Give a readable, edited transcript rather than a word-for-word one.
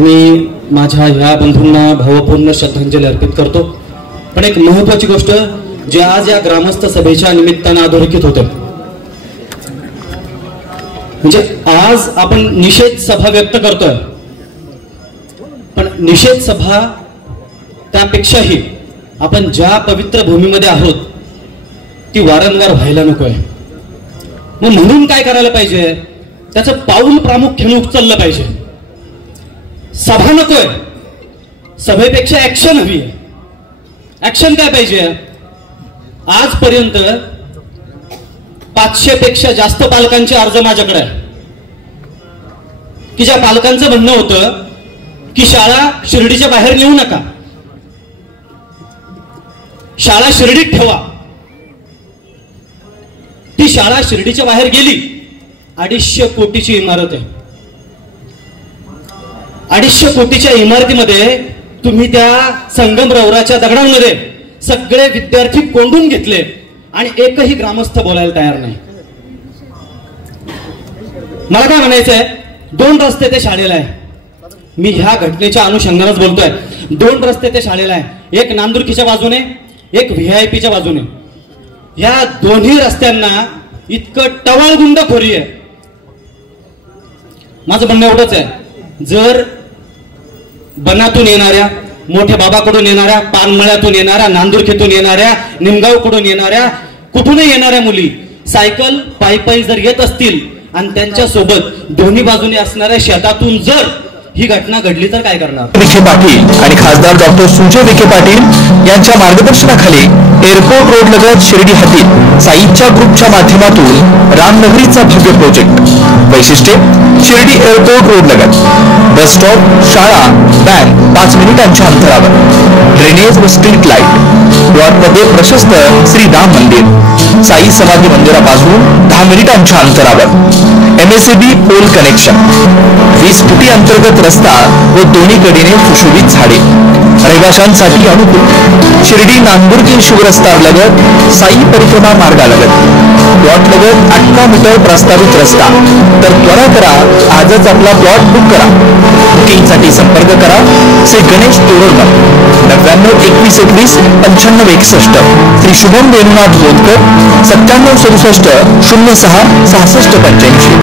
मी माझ्या ह्या बंधूंना भावपूर्ण श्रद्धांजली अर्पित करतो। पण एक महत्त्वाची गोष्ट जी आज या ग्रामस्थ सभेच्या निमित्ताने अधोरेखित होते, म्हणजे आज आपण निषेध सभा व्यक्त करतोय, पण निषेध सभा त्यापेक्षाही आपण ज्या पवित्र भूमीमध्ये आहोत ती वारंवार व्हायला नकोय। मग म्हणून काय करायला पाहिजे, त्याचं पाऊल प्रामुख्याने उचललं पाहिजे। सभा नकोय, सभेपेक्षा ऍक्शन हवी आहे। ऍक्शन काय पाहिजे, आजपर्यंत 500 पेक्षा जास्त पालकांचे अर्ज माझ्याकडे आहे की ज्या पालकांचं म्हणणं होतं की शाळा शिर्डीच्या बाहेर नेऊ नका, शाळा शिर्डीत ठेवा। ती शाळा शिर्डीच्या बाहेर गेली, 250 कोटीची इमारत आहे। 250 कोटीच्या इमारतीमध्ये तुम्ही त्या संगमरवराच्या दगडांमध्ये सगळे विद्यार्थी कोंडून घेतले आणि एकही ग्रामस्थ बोलायला तयार नाही। मला काय म्हणायचंय, 2 रस्ते ते शाळेला आहे। मी ह्या घटनेच्या अनुषंगानेच बोलतोय। 2 रस्ते ते शाळेला आहे, एक नांदुरकीच्या बाजूने, एक व्हीआयपीच्या बाजूने। या दोन्ही रस्त्यांना इतकं टवाळगुंडखोरी आहे। माझं म्हणणं एवढंच आहे, जर बनातून येणाऱ्या, मोठे बाबाकडून येणाऱ्या, पानमळ्यातून येणाऱ्या, नांदुरकीतून येणाऱ्या, निमगावकडून येणाऱ्या, कुठूनही येणाऱ्या मुली सायकल पायी जर येत असतील आणि त्यांच्या सोबत दोन्ही बाजूने असणाऱ्या शेतातून जर ही घटना घडली तर काय करणार? विखे पाटील आणि खासदार डॉक्टर सुजय विखे पाटील यांच्या मार्गदर्शनाखाली एअरपोर्ट रोड लगत शिर्डी हद्दीत साईच्या ग्रुपच्या माध्यमातून रामनगरीचा भव्य प्रोजेक्ट। वैशिष्ट्ये, शिर्डी एअरपोर्ट रोड लगत बस स्टॉप, शाळा, बँक 5 मिनिटांच्या अंतरावर, ड्रेनेज व स्ट्रीट लाईट, प्लॉटमध्ये प्रशस्त श्री राम मंदिर, साई समाधी मंदिरापासून 10 मिनिटांच्या अंतरावर, एमएसएबी पोल कनेक्शन, 20 फुटी अंतर्गत रस्ता व दोन्ही कडेने सुशोभित झाडे, रहिवाशांसाठी अनुकूल शिर्डी नांदुरकी शिवरस्ता लगत साई परिक्रमा मार्गालगत, प्लॉट लगत 18 मीटर प्रस्तावित रस्ता। तर त्वरा करा, आजच आपला प्लॉट बुक करा। बुकिंगसाठी संपर्क करा श्री गणेश तोरडमल 99 21 21 95 61, श्री शुभम वेणुनाथ बोधकर 97 67 06 66 85।